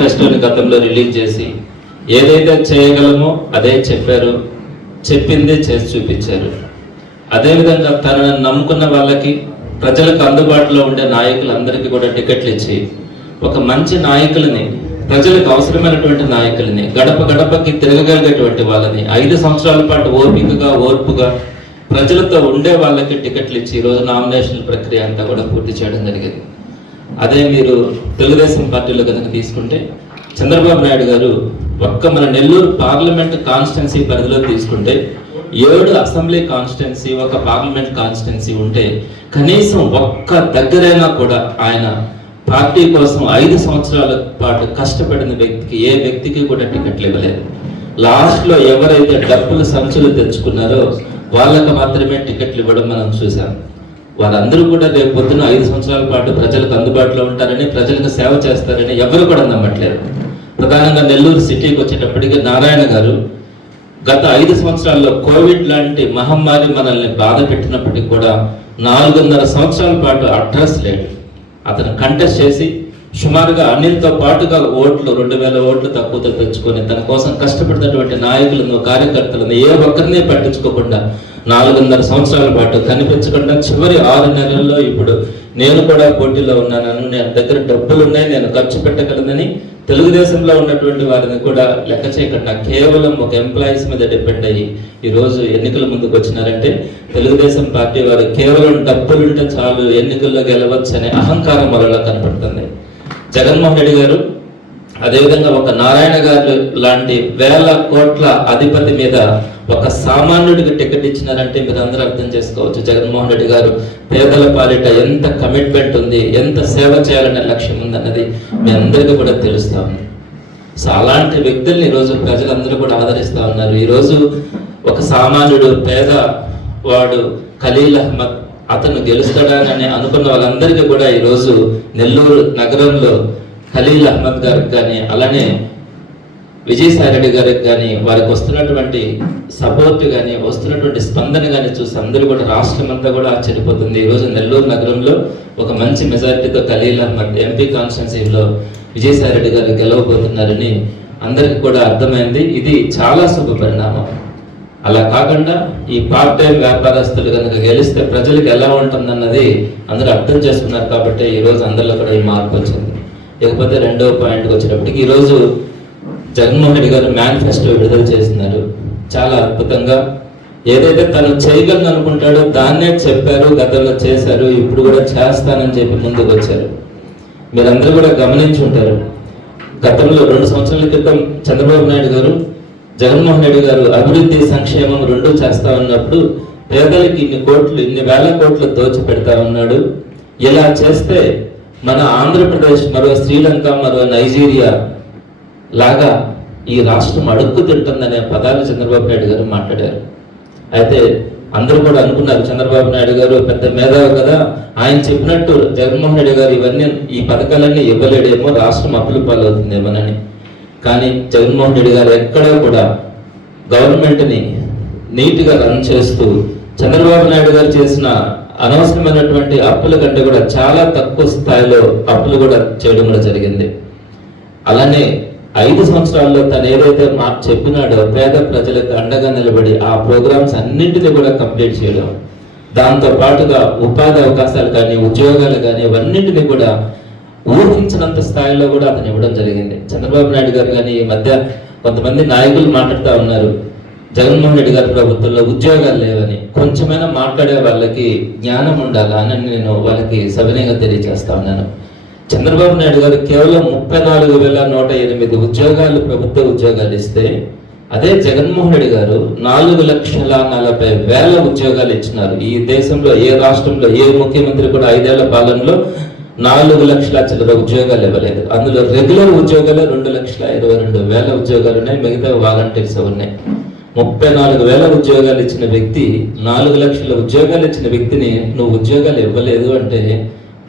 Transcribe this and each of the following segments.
మేనిఫెస్టోని గతంలో రిలీజ్ చేసి ఏదైతే చేయగలమో అదే చెప్పారు, చెప్పింది చేసి చూపించారు. అదేవిధంగా తనను నమ్ముకున్న వాళ్ళకి, ప్రజలకు అందుబాటులో ఉండే నాయకులందరికీ కూడా టికెట్లు ఇచ్చి ఒక మంచి నాయకులని, ప్రజలకు అవసరమైనటువంటి నాయకులని, గడప గడపకి తిరగగలిగేటువంటి వాళ్ళని 5 సంవత్సరాల పాటు ఓపికగా, ఓర్పుగా ప్రజలతో ఉండే వాళ్ళకి టికెట్లు ఇచ్చి ఈరోజు నామినేషన్ ప్రక్రియ అంతా కూడా పూర్తి చేయడం జరిగింది. అదే మీరు తెలుగుదేశం పార్టీలో కనుక తీసుకుంటే చంద్రబాబు నాయుడు గారు ఒక్క మన నెల్లూరు పార్లమెంట్ కాన్స్టిట్యున్సీ పరిధిలో తీసుకుంటే 7 అసెంబ్లీ కాన్స్టిట్యున్సీ, ఒక పార్లమెంట్ కాన్స్టిట్యున్సీ ఉంటే కనీసం ఒక్క దగ్గరైనా కూడా ఆయన పార్టీ కోసం 5 సంవత్సరాల పాటు కష్టపడిన వ్యక్తికి, ఏ వ్యక్తికి కూడా టికెట్లు ఇవ్వలేదు. లాస్ట్లో ఎవరైతే డబ్బులు సంచులు తెచ్చుకున్నారో వాళ్ళకు మాత్రమే టికెట్లు ఇవ్వడం మనం చూసాం. వాళ్ళందరూ కూడా రేపు పొద్దున 5 సంవత్సరాల పాటు ప్రజలకు అందుబాటులో ఉంటారని, ప్రజలకు సేవ చేస్తారని ఎవరు కూడా నమ్మట్లేదు. ప్రధానంగా నెల్లూరు సిటీకి వచ్చేటప్పటికి నారాయణ గారు గత 5 సంవత్సరాల్లో కోవిడ్ లాంటి మహమ్మారి మనల్ని బాధ పెట్టినప్పటికీ కూడా 4.5 సంవత్సరాల పాటు అడ్రస్ లేడు. అతను కంటెస్ట్ చేసి సుమారుగా అనిల్తో పాటుగా ఓట్లు 2000 ఓట్లు తక్కువతో తెచ్చుకొని తన కోసం కష్టపడినటువంటి నాయకులను, కార్యకర్తలను ఏ ఒక్కరిని పట్టించుకోకుండా 4.5 సంవత్సరాల పాటు కనిపించకుండా చివరి 6 నెలల్లో ఇప్పుడు నేను కూడా పోటీలో ఉన్నాను, నేను దగ్గర డబ్బులు ఉన్నాయి, నేను ఖర్చు పెట్టగలనని తెలుగుదేశంలో ఉన్నటువంటి వారిని కూడా లెక్క చేయకుండా కేవలం ఒక ఎంప్లాయీస్ మీద డిపెండ్ అయ్యి ఈరోజు ఎన్నికల ముందుకు వచ్చినారంటే తెలుగుదేశం పార్టీ వారు కేవలం డబ్బులుంటే చాలు ఎన్నికల్లో గెలవచ్చు అనే అహంకారం వల్ల కనపడుతుంది. జగన్మోహన్ రెడ్డి గారు అదేవిధంగా ఒక నారాయణ గారు లాంటి 1000 కోట్ల అధిపతి మీద ఒక సామాన్యుడికి టికెట్ ఇచ్చినారంటే మీరు అందరూ అర్థం చేసుకోవచ్చు జగన్మోహన్ రెడ్డి గారు పేదల పాలిట ఎంత కమిట్మెంట్ ఉంది, ఎంత సేవ చేయాలనే లక్ష్యం ఉందన్నది మీ అందరికీ కూడా తెలుస్తూ ఉంది. సో అలాంటి వ్యక్తుల్ని ఈరోజు ప్రజలందరూ కూడా ఆదరిస్తూ ఉన్నారు. ఈరోజు ఒక సామాన్యుడు, పేద వాడు ఖలీల్ అహ్మద్ అతను గెలుస్తాడని అనుకున్న వాళ్ళందరికీ కూడా ఈరోజు నెల్లూరు నగరంలో ఖలీల్ అహ్మద్ గారికి కానీ, అలానే విజయసాయి రెడ్డి గారికి కానీ, వారికి వస్తున్నటువంటి సపోర్ట్ కానీ, వస్తున్నటువంటి స్పందన కానీ చూసి అందరూ కూడా రాష్ట్రం అంతా కూడా ఆశ్చర్యపోతుంది. ఈరోజు నెల్లూరు నగరంలో ఒక మంచి మెజారిటీతో ఖలీల్ అహ్మద్ ఎంపీ కాన్స్టిట్యున్సీలో విజయసాయి రెడ్డి గారు గెలవబోతున్నారని అందరికీ కూడా అర్థమైంది. ఇది చాలా శుభ పరిణామం. అలా కాకుండా ఈ పార్ట్ టైం వ్యాపారస్తులు కనుక గెలిస్తే ప్రజలకు ఎలా ఉంటుందన్నది అందరూ అర్థం చేసుకున్నారు. కాబట్టి ఈరోజు అందరిలో కూడా ఈ మార్పు వచ్చింది. లేకపోతే రెండవ పాయింట్కి వచ్చేటప్పటికి ఈరోజు జగన్మోహన్ రెడ్డి గారు మేనిఫెస్టో విడుదల చేస్తున్నారు. చాలా అద్భుతంగా ఏదైతే తను చేయగలను అనుకుంటాడో దాన్నే చెప్పారు, గతంలో చేశారు, ఇప్పుడు కూడా చేస్తానని చెప్పి ముందుకు వచ్చారు. మీరందరూ కూడా గమనించి ఉంటారు. గతంలో 2 సంవత్సరాల క్రితం చంద్రబాబు నాయుడు గారు, జగన్మోహన్ రెడ్డి గారు అభివృద్ధి, సంక్షేమం 2 చేస్తా ఉన్నప్పుడు పేదలకి ఇన్ని వేల కోట్లు దోచి పెడతా ఉన్నాడు. ఇలా చేస్తే మన ఆంధ్రప్రదేశ్ మరో శ్రీలంక, మరో నైజీరియా లాగా ఈ రాష్ట్రం అడుక్కు తింటుందనే పదాలు చంద్రబాబు నాయుడు గారు మాట్లాడారు. అయితే అందరూ కూడా అనుకున్నారు చంద్రబాబు నాయుడు గారు పెద్ద మేధావి కదా, ఆయన చెప్పినట్టు జగన్మోహన్ రెడ్డి గారు ఇవన్నీ ఈ పథకాలన్నీ ఇవ్వలేడేమో, రాష్ట్రం అప్పుల పాలవుతుందేమోనని. కానీ జగన్మోహన్ రెడ్డి గారు ఎక్కడా కూడా గవర్నమెంట్ని నీట్గా రన్ చేస్తూ చంద్రబాబు నాయుడు గారు చేసిన అనవసరమైనటువంటి అప్పుల కంటే కూడా చాలా తక్కువ స్థాయిలో అప్పులు కూడా చేయడం కూడా జరిగింది. అలానే 5 సంవత్సరాల్లో తను ఏదైతే చెప్పినాడో పేద ప్రజలకు అండగా నిలబడి ఆ ప్రోగ్రామ్స్ అన్నింటినీ కూడా కంప్లీట్ చేయడం, దాంతో పాటుగా ఉపాధి అవకాశాలు కానీ, ఉద్యోగాలు కానీ ఇవన్నింటినీ కూడా ఊహించినంత స్థాయిలో కూడా అతను ఇవ్వడం జరిగింది. చంద్రబాబు నాయుడు గారు కానీ ఈ మధ్య కొంతమంది నాయకులు మాట్లాడుతూ ఉన్నారు జగన్మోహన్ రెడ్డి గారి ప్రభుత్వంలో ఉద్యోగాలు లేవని. కొంచెమైనా మాట్లాడే వాళ్ళకి జ్ఞానం ఉండాలా అని నేను వాళ్ళకి సవినయంగా తెలియజేస్తా ఉన్నాను. చంద్రబాబు నాయుడు గారు కేవలం 34,108 ఉద్యోగాలు, ప్రభుత్వ ఉద్యోగాలు ఇస్తే, అదే జగన్మోహన్ రెడ్డి గారు 4,40,000 ఉద్యోగాలు ఇచ్చినారు. ఈ దేశంలో ఏ రాష్ట్రంలో ఏ ముఖ్యమంత్రి కూడా 5 ఏళ్ల పాలనలో 4 లక్షల చిల్లర ఉద్యోగాలు ఇవ్వలేదు. అందులో రెగ్యులర్ ఉద్యోగాలు 2,22,000 ఉద్యోగాలు ఉన్నాయి, మిగతా వాలంటీర్స్ ఉన్నాయి. 34,000 ఉద్యోగాలు ఇచ్చిన వ్యక్తి, 4 లక్షల ఉద్యోగాలు ఇచ్చిన వ్యక్తిని నువ్వు ఉద్యోగాలు ఇవ్వలేదు అంటే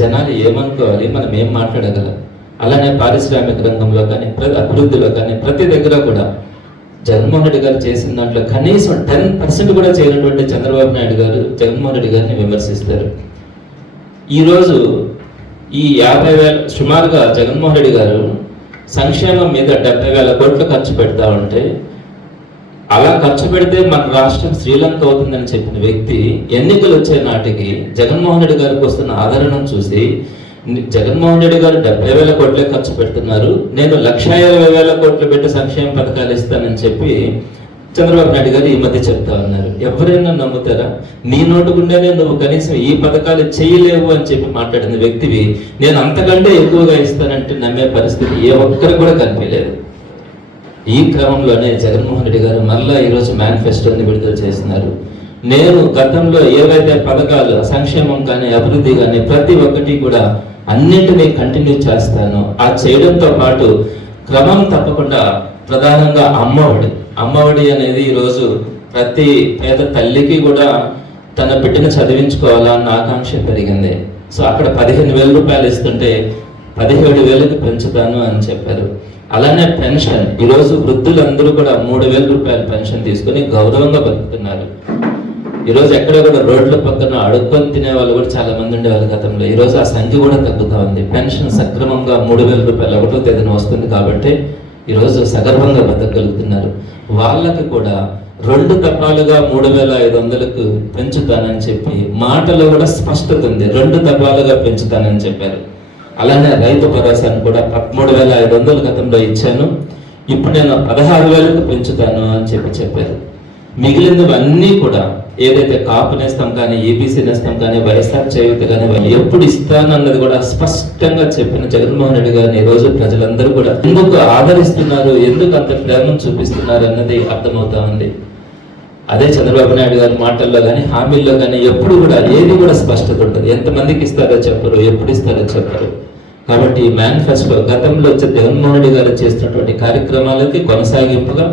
జనాలు ఏమనుకోవాలి, మనం ఏం మాట్లాడగలం? అలానే పారిశ్రామిక రంగంలో కానీ, అభివృద్ధిలో కానీ ప్రతి దగ్గర కూడా జగన్మోహన్ రెడ్డి గారు చేసిన దాంట్లో కనీసం 10% కూడా చేయనటువంటి చంద్రబాబు నాయుడు గారు జగన్మోహన్ రెడ్డి గారిని విమర్శిస్తారు. ఈరోజు ఈ 50,000 సుమారుగా జగన్మోహన్ రెడ్డి గారు సంక్షేమం మీద 70,000 కోట్లు ఖర్చు పెడతా ఉంటే, అలా ఖర్చు పెడితే మన రాష్ట్రం శ్రీలంక అవుతుందని చెప్పిన వ్యక్తి ఎన్నికలు వచ్చే నాటికి జగన్మోహన్ రెడ్డి గారికి వస్తున్న ఆదరణను చూసి, జగన్మోహన్ రెడ్డి గారు 70,000 కోట్లే ఖర్చు పెడుతున్నారు, నేను 1,20,000 కోట్లు పెట్టి సంక్షేమ పథకాలు ఇస్తానని చెప్పి చంద్రబాబు నాయుడు గారు ఈ మధ్య చెప్తా ఉన్నారు. ఎవరైనా నమ్ముతారా? నీ నోటుకుండేనే నువ్వు కనీసం ఈ పథకాలు చేయలేవు అని చెప్పి మాట్లాడిన వ్యక్తివి నేను అంతకంటే ఎక్కువగా ఇస్తానంటే నమ్మే పరిస్థితి ఏ ఒక్కరు కూడా కనిపించలేదు. ఈ క్రమంలోనే జగన్మోహన్ రెడ్డి గారు మళ్ళా ఈరోజు మేనిఫెస్టోని విడుదల చేస్తున్నారు. నేను గతంలో ఏవైతే పథకాలు సంక్షేమం కానీ అభివృద్ధి కానీ ప్రతి ఒక్కటి కూడా అన్నింటినీ కంటిన్యూ చేస్తాను. ఆ చేయడంతో పాటు క్రమం తప్పకుండా ప్రధానంగా అమ్మఒడి అనేది ఈరోజు ప్రతి పేద తల్లికి కూడా తన బిడ్డను చదివించుకోవాలన్న ఆకాంక్ష పెరిగింది. సో అక్కడ 15,000 రూపాయలు ఇస్తుంటే 17,000కి పెంచుతాను అని చెప్పారు. అలానే పెన్షన్, ఈరోజు వృద్ధులందరూ కూడా 3,000 రూపాయల పెన్షన్ తీసుకుని గౌరవంగా బతుకుతున్నారు. ఈరోజు ఎక్కడ కూడా రోడ్ల పక్కన అడుక్కొని తినే వాళ్ళు కూడా చాలా మంది ఉండేవాళ్ళు గతంలో. ఈరోజు ఆ సంఖ్య కూడా తగ్గుతూ ఉంది. పెన్షన్ సక్రమంగా 3,000 రూపాయలు 1వ తేదీన వస్తుంది కాబట్టి ఈరోజు సగర్వంగా బతకగలుగుతున్నారు. వాళ్ళకి కూడా 2 దఫాలుగా 3,500కు పెంచుతానని చెప్పి మాటలో కూడా స్పష్టత ఉంది. 2 దఫాలుగా పెంచుతానని చెప్పారు. అలానే రైతు భరోసాను కూడా 13,500 గతంలో ఇచ్చాను, ఇప్పుడు నేను 16,000కు పెంచుతాను అని చెప్పారు. మిగిలినవన్నీ కూడా ఏదైతే కాపు నేస్తం కానీ, ఏబీసీ నేస్తం కానీ, వైఎస్ఆర్ చేయూత కానీ ఎప్పుడు ఇస్తానన్నది కూడా స్పష్టంగా చెప్పిన జగన్మోహన్ రెడ్డి గారిని ఈరోజు ప్రజలందరూ కూడా ఎందుకు ఆదరిస్తున్నారు, ఎందుకు అంత ప్రేమను చూపిస్తున్నారు అన్నది అర్థమవుతా ఉంది. అదే చంద్రబాబు నాయుడు గారి మాటల్లో కానీ హామీల్లో కానీ ఎప్పుడు కూడా ఏది కూడా స్పష్టత ఉంటుంది. ఎంతమందికి ఇస్తారో చెప్పరు, ఎప్పుడు ఇస్తారో చెప్పరు. కాబట్టి ఈ మేనిఫెస్టో గతంలో జగన్మోహన్ రెడ్డి గారు చేస్తున్నటువంటి కార్యక్రమాలకి కొనసాగింపుగా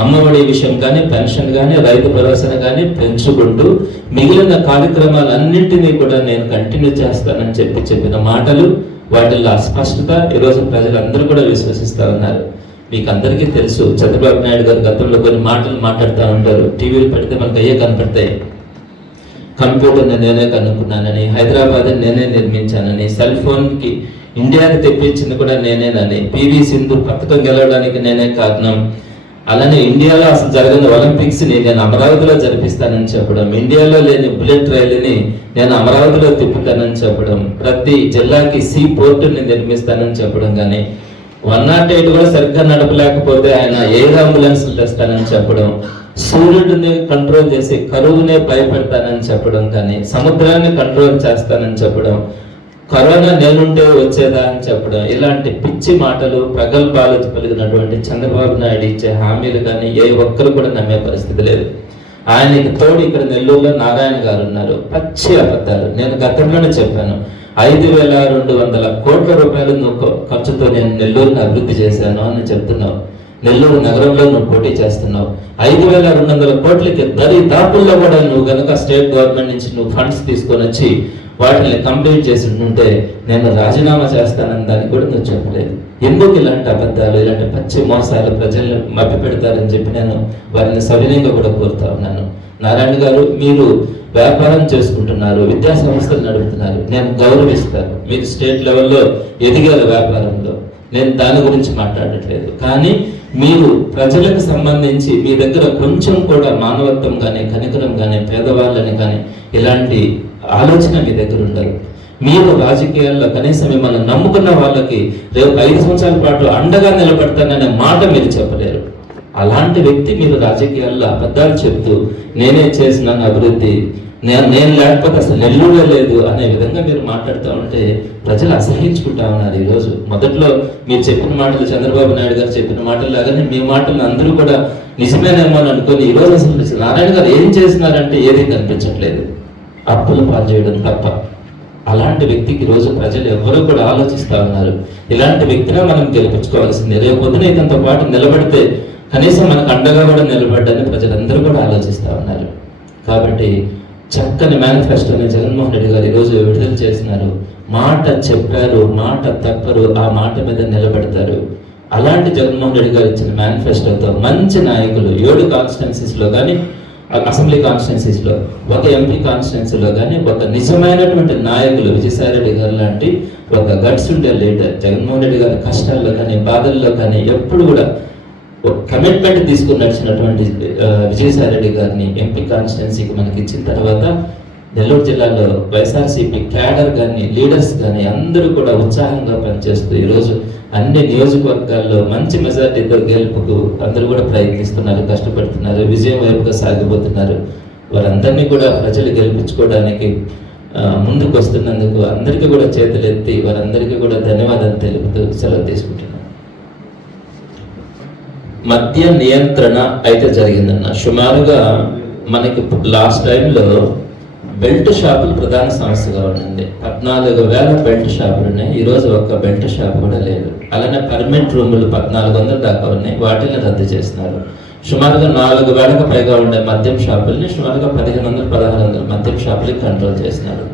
అమ్మఒడి విషయం కానీ, పెన్షన్ కానీ, రైతు భరోసాను కానీ పెంచుకుంటూ మిగిలిన కార్యక్రమాలన్నింటినీ కూడా నేను కంటిన్యూ చేస్తానని చెప్పిన మాటలు, వాటిల్లో అస్పష్టత ఈరోజు ప్రజలందరూ కూడా విశ్వసిస్తూ ఉన్నారు. మీకు అందరికీ తెలుసు, చంద్రబాబు నాయుడు గారు గతంలో కొన్ని మాటలు మాట్లాడుతూ ఉంటారు. టీవీలు పెడితే మనకు అయ్యే కనపడతాయి. కంప్యూటర్ని నేనే కనుక్కున్నానని, హైదరాబాద్ నేనే నిర్మించానని, సెల్ ఫోన్కి ఇండియాకి తెప్పించింది కూడా నేనేనని, పివి సింధు పథకం గెలవడానికి నేనే కారణం, అలానే ఇండియాలో అసలు జరిగిన ఒలింపిక్స్ని నేను అమరావతిలో జరిపిస్తానని చెప్పడం, ఇండియాలో లేని బుల్లెట్ రైలుని నేను అమరావతిలో తిప్పుతానని చెప్పడం, ప్రతి జిల్లాకి సీ పోర్టుని నిర్మిస్తానని చెప్పడం, కానీ 108 కూడా సరిగ్గా నడపలేకపోతే ఆయన ఎయిర్ అంబులెన్స్లు తెస్తానని చెప్పడం, సూర్యుడిని కంట్రోల్ చేసి కరువునే భయపెడతానని చెప్పడం, కానీ సముద్రాన్ని కంట్రోల్ చేస్తానని చెప్పడం, కరోనా నేనుంటే వచ్చేదా అని చెప్పడం, ఇలాంటి పిచ్చి మాటలు ప్రగల్భాలు పలిగినటువంటి చంద్రబాబు నాయుడు ఇచ్చే హామీలు కానీ ఏ ఒక్కరు కూడా నమ్మే పరిస్థితి లేదు. ఆయనకి తోడు ఇక్కడ నెల్లూరులో నారాయణ గారు ఉన్నారు. పచ్చి అబద్ధాలు. నేను గతంలోనే చెప్పాను, 5,200 కోట్ల రూపాయలు ఖర్చుతో నేను నెల్లూరుని అభివృద్ధి చేశాను అని చెప్తున్నావు. నెల్లూరు నగరంలో నువ్వు పోటీ చేస్తున్నావు. 5,200 కోట్లకి దాపుల్లో కూడా నువ్వు కనుక స్టేట్ గవర్నమెంట్ నుంచి నువ్వు ఫండ్స్ తీసుకొని వచ్చి వాటిని కంప్లీట్ చేసి ఉంటే నేను రాజీనామా చేస్తానని దానికి కూడా నువ్వు చెప్పలేదు. ఎందుకు ఇలాంటి అబద్ధాలు, ఇలాంటి పచ్చి మోసాలు ప్రజల్ని మభ్య పెడతారని చెప్పి నేను వారిని సవినయంగా కూడా కోరుతా ఉన్నాను. నారాయణ గారు, మీరు వ్యాపారం చేసుకుంటున్నారు, విద్యా సంస్థలు నడుపుతున్నారు, నేను గౌరవిస్తాను. మీరు స్టేట్ లెవెల్లో ఎదిగారు వ్యాపారంలో, నేను దాని గురించి మాట్లాడట్లేదు. కానీ మీరు ప్రజలకు సంబంధించి మీ దగ్గర కొంచెం కూడా మానవత్వం కానీ, కనికరం కానీ, పేదవాళ్ళని కానీ ఇలాంటి ఆలోచన మీ దగ్గర ఉండదు. మీరు రాజకీయాల్లో కనీసం మిమ్మల్ని నమ్ముకున్న వాళ్ళకి రేపు 5 సంవత్సరాల పాటు అండగా నిలబడతాననే మాట మీరు చెప్పలేరు. అలాంటి వ్యక్తి మీరు రాజకీయాల్లో అబద్ధాలు చెప్తూ నేనే చేసినాను అభివృద్ధి, నేను లేకపోతే అసలు నెల్లూరే లేదు అనే విధంగా మీరు మాట్లాడుతూ ఉంటే ప్రజలు అసహించుకుంటా ఉన్నారు. ఈరోజు మొదట్లో మీరు చెప్పిన మాటలు, చంద్రబాబు నాయుడు గారు చెప్పిన మాటలు లాగానే మీ మాటలు అందరూ కూడా నిజమేనేమో అని అనుకొని ఈరోజు అసలు నారాయణ గారు ఏం చేస్తున్నారంటే ఏది కనిపించట్లేదు, అప్పులు పాలు చేయడం తప్ప. అలాంటి వ్యక్తికి ఈరోజు ప్రజలు ఎవరు కూడా ఆలోచిస్తూ ఉన్నారు. ఇలాంటి వ్యక్తినే మనం గెలిపించుకోవాల్సిందే. రేపు పొద్దున ఇతనితో పాటు నిలబడితే కనీసం మనకు అండగా కూడా నిలబడ్డని ప్రజలందరూ కూడా ఆలోచిస్తూ ఉన్నారు. కాబట్టి చక్కని మేనిఫెస్టోని జగన్మోహన్ రెడ్డి గారు ఈరోజు విడుదల చేసినారు. మాట చెప్పారు, మాట తప్పరు, ఆ మాట మీద నిలబడతారు. అలాంటి జగన్మోహన్ రెడ్డి గారు ఇచ్చిన మేనిఫెస్టోతో మంచి నాయకులు 7 కాన్స్టిట్యున్సీస్లో కానీ అసెంబ్లీ కాన్స్టిట్యున్సీస్లో, ఒక ఎంపీ కాన్స్టిట్యున్సీలో కానీ ఒక నిజమైనటువంటి నాయకులు విజయసాయి రెడ్డి గారు లాంటి ఒక గట్స్ ఉండే లీడర్, జగన్మోహన్ రెడ్డి గారి కష్టాల్లో కానీ బాధల్లో కానీ ఎప్పుడు కూడా ఒక కమిట్మెంట్ తీసుకుని నడిచినటువంటి విజయసాయి రెడ్డి గారిని ఎంపీ కాన్స్టిట్యున్సీకి మనకి ఇచ్చిన తర్వాత నెల్లూరు జిల్లాలో వైఎస్ఆర్సీపీ క్యాడర్ కానీ లీడర్స్ కానీ అందరూ కూడా ఉత్సాహంగా పనిచేస్తూ ఈరోజు అన్ని నియోజకవర్గాల్లో మంచి మెజార్టీతో గెలుపుకు అందరూ కూడా ప్రయత్నిస్తున్నారు, కష్టపడుతున్నారు, విజయం వైపుగా సాగిపోతున్నారు. వారందరినీ కూడా ప్రజలు గెలిపించుకోవడానికి ముందుకు వస్తున్నందుకు అందరికీ కూడా చేతులెత్తి వారందరికీ కూడా ధన్యవాదాలు తెలుపుతూ సెలవు తీసుకుంటున్నాను. మద్య నియంత్రణ అయితే జరిగిందన్న. సుమారుగా మనకి లాస్ట్ టైంలో బెల్ట్ షాపులు ప్రధాన సమస్యగా ఉండింది. 14,000 బెల్ట్ షాపులు ఉన్నాయి. ఈరోజు ఒక్క బెల్ట్ షాప్ కూడా లేదు. అలానే పర్మిట్ రూములు 1,400 దాకా ఉన్నాయి, వాటిని రద్దు చేస్తున్నారు. సుమారుగా 4,000కు పైగా ఉండే మద్యం షాపుల్ని సుమారుగా 1,500-1,600 మద్యం షాపులకి కంట్రోల్ చేస్తున్నారు.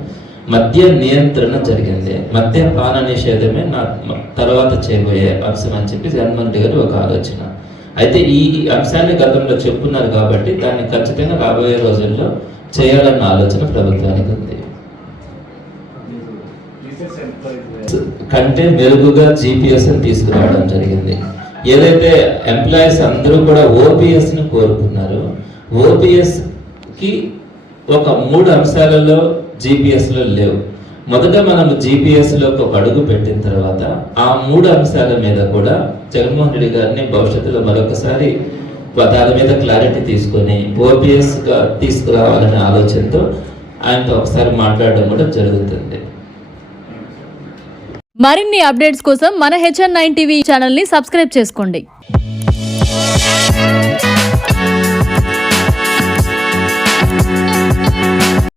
మద్య నియంత్రణ జరిగింది. మద్యపాన నిషేధమే నా తర్వాత చేయబోయే అంశం అని చెప్పి జగన్మోహన్ రెడ్డి గారు ఒక ఆలోచన. అయితే ఈ అంశాన్ని గతంలో చెప్పున్నారు కాబట్టి దాన్ని ఖచ్చితంగా రాబోయే రోజుల్లో చేయాలన్న ఆలోచన ప్రభుత్వానికి ఉంది. కంటే మెరుగుగా GPS తీసుకురావడం జరిగింది. ఏదైతే ఎంప్లాయీస్ అందరూ కూడా OPS ని కోరుకున్నారు, OPS కి ఒక 3 అంశాలలో GPS లో లేవు. మొదట మనం GPS లో ఒక అడుగు పెట్టిన తర్వాత ఆ 3 అంశాల మీద కూడా జగన్మోహన్ రెడ్డి గారిని భవిష్యత్తులో మరొకసారి దాని మీద క్లారిటీ తీసుకొని OPS గా తీసుకురావాలనే ఆలోచనతో ఆయనతో ఒకసారి మాట్లాడడం కూడా జరుగుతుంది. మరిన్ని అప్డేట్స్ కోసం మన HN9 టీవీ ఛానల్ ని సబ్స్క్రైబ్ చేసుకోండి.